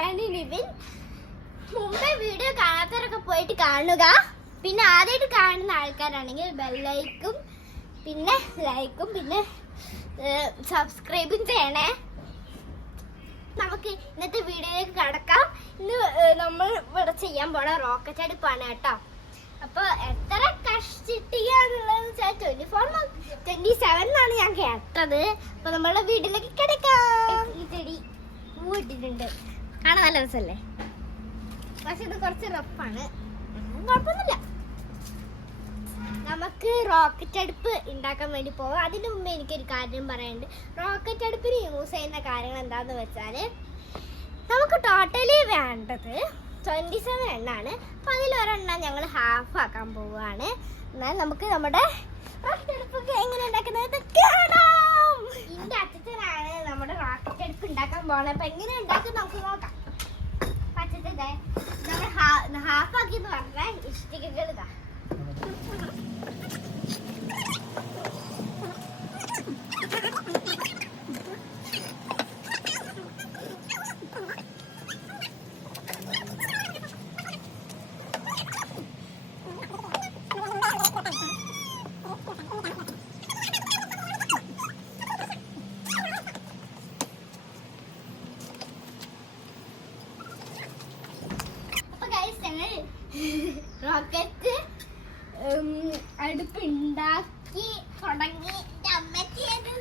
ഞാൻ നിവിൻ. മുമ്പേ വീഡിയോ കാണാത്തവരൊക്കെ പോയിട്ട് കാണുക. പിന്നെ ആദ്യമായിട്ട് കാണുന്ന ആൾക്കാരാണെങ്കിൽ ബെല്ലൈക്കും പിന്നെ ലൈക്കും പിന്നെ സബ്സ്ക്രൈബും ചെയ്യണേ. നമുക്ക് ഇന്നത്തെ വീഡിയോയിലേക്ക് കടക്കാം. ഇന്ന് നമ്മൾ ഇവിടെ ചെയ്യാൻ പോണ റോക്കറ്റ് അടുപ്പാണ് കേട്ടോ. അപ്പൊ എത്ര കഷ്ടിട്ടിയാന്നുള്ളത് 27 ഞാൻ കേട്ടത്. അപ്പൊ നമ്മളുടെ വീട്ടിലേക്ക് കിടക്കാം. ഈ ചെടി പൂവിട്ടിട്ടുണ്ട്, കാണാൻ നല്ല രസമല്ലേ? പക്ഷെ ഇത് കുറച്ച് റഫാണ്, കുഴപ്പമൊന്നുമില്ല. നമുക്ക് റോക്കറ്റ് അടുപ്പ് ഉണ്ടാക്കാൻ വേണ്ടി പോകാം. അതിന് മുമ്പ് എനിക്കൊരു കാര്യം പറയാനുണ്ട്. റോക്കറ്റ് അടുപ്പിന് യൂസ് ചെയ്യുന്ന കാര്യങ്ങൾ എന്താണെന്ന് വെച്ചാൽ, നമുക്ക് ടോട്ടലി വേണ്ടത് 27 എണ്ണാണ്. അപ്പോൾ അതിലൊരെണ്ണം ഞങ്ങൾ ഹാഫ് ആക്കാൻ പോവുകയാണ്. എന്നാൽ നമുക്ക് നമ്മുടെ റോക്കറ്റ് അടുപ്പൊക്കെ എങ്ങനെ ഉണ്ടാക്കുന്നത് കാണാം. ഇതിൻ്റെ അച്ഛനാണ് നമ്മുടെ റോക്കറ്റ് അടുപ്പ് ഉണ്ടാക്കാൻ പോകുന്നത്. അപ്പം എങ്ങനെ ഉണ്ടാക്കും നമുക്ക് നോക്കാം. പച്ചത്തെ നമ്മൾ ഹാഫ് ആക്കി എന്ന് പറഞ്ഞാൽ ഇഷ്ടികകൾ ഇതാ. റോക്കറ്റ് അടുപ്പ് ഉണ്ടാക്കി തുടങ്ങി അമ്മച്ചത്.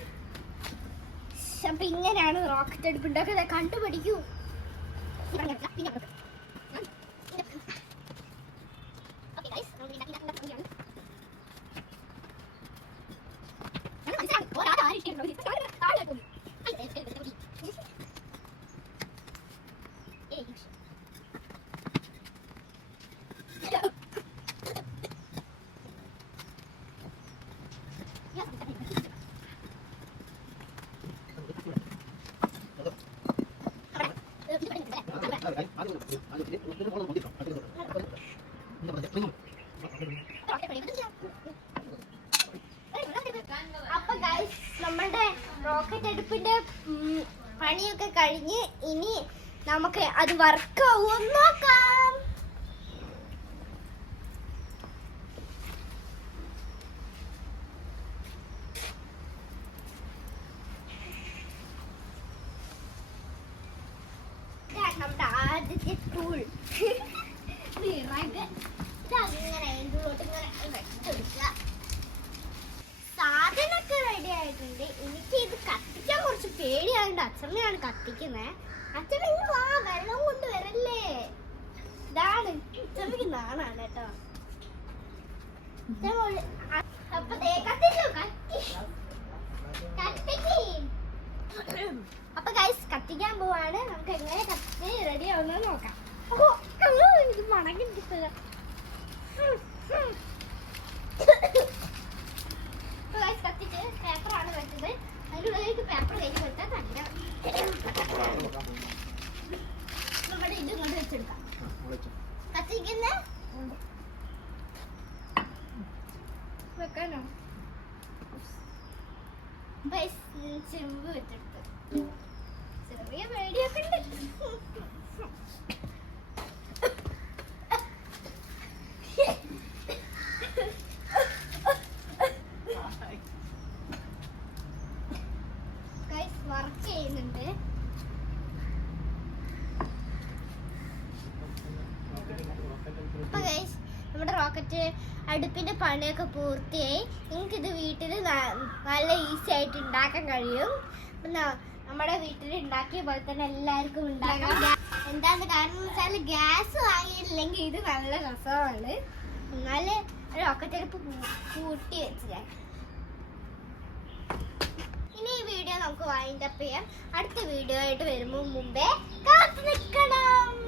അപ്പൊ ഇങ്ങനെയാണ് റോക്കറ്റ് അടുപ്പ് ഉണ്ടാക്കുന്നത്. കണ്ടുപിടിക്കൂ. അപ്പൊ ഗൈസ്, നമ്മുടെ റോക്കറ്റ് അടുപ്പിന്റെ പണിയൊക്കെ കഴിഞ്ഞ് ഇനി നമുക്ക് അത് വർക്കാവോ നോക്കാം. നമ്മുടെ ആദ്യത്തെ ടൂൾ അങ്ങനെ ഇതിലോട്ട് ഇങ്ങനെ വെച്ചെടുക്കുക. സാധനമൊക്കെ റെഡി ആയിട്ടുണ്ട്. എനിക്ക് ഇത് കത്തിക്കാൻ കുറച്ച് പേടിയായതുകൊണ്ട് അച്ഛമ്മയാണ് കത്തിക്കുന്നത്. അച്ഛമ്മ ഇന്ന് വാ, വെള്ളം കൊണ്ട് വരല്ലേ. ഇതാണ് അച്ഛമ്മക്ക് നാണാണ് കേട്ടോ. അപ്പൊ കത്തിച്ചു അപ്പൊ ഗൈസ് കത്തിക്കാൻ പോവാണ്. നമുക്ക് എങ്ങനെ കത്തി റെഡി ആവുന്നത് നോക്കാം. എനിക്ക് മണങ്ങി കിട്ടുക. കത്തിച്ച് പേപ്പറാണ് വെച്ചത്. അതിൻ്റെ ഉള്ളിലേക്ക് പേപ്പർ കഴിഞ്ഞ് വെച്ചാൽ തന്നെ നമ്മുടെ ഇത് കൊണ്ട് വെച്ചെടുക്കാം. കത്തിക്കുന്ന വെക്കാനോ? ചെമ്പ് വെച്ചെടുത്ത് ചെറിയ പേടിയൊക്കെ ഉണ്ട്. വർക്ക് ചെയ്യുന്നുണ്ട്. അപ്പൊ ഗൈസ്, നമ്മുടെ റോക്കറ്റ് അടുപ്പിന്റെ പണിയൊക്കെ പൂർത്തിയായി. നിങ്ങൾക്കിത് വീട്ടിൽ നല്ല ഈസി ആയിട്ട് ഉണ്ടാക്കാൻ കഴിയും. നമ്മുടെ വീട്ടിൽ ഉണ്ടാക്കിയ പോലെ തന്നെ എല്ലാവർക്കും ഉണ്ടാക്കാം. എന്താന്ന് കാരണം വെച്ചാൽ ഗ്യാസ് വാങ്ങിയില്ലെങ്കിൽ ഇത് നല്ല രസമാണ്. എന്നാല് റോക്കറ്റ് അടുപ്പ് കൂട്ടി വെച്ചാൽ ഇനി ഈ വീഡിയോ നമുക്ക് വൈൻഡ് അപ്പ് ചെയ്യാം. അടുത്ത വീഡിയോ ആയിട്ട് വരുമ്പോൾ മുമ്പേ കാത്തു നിൽക്കണം.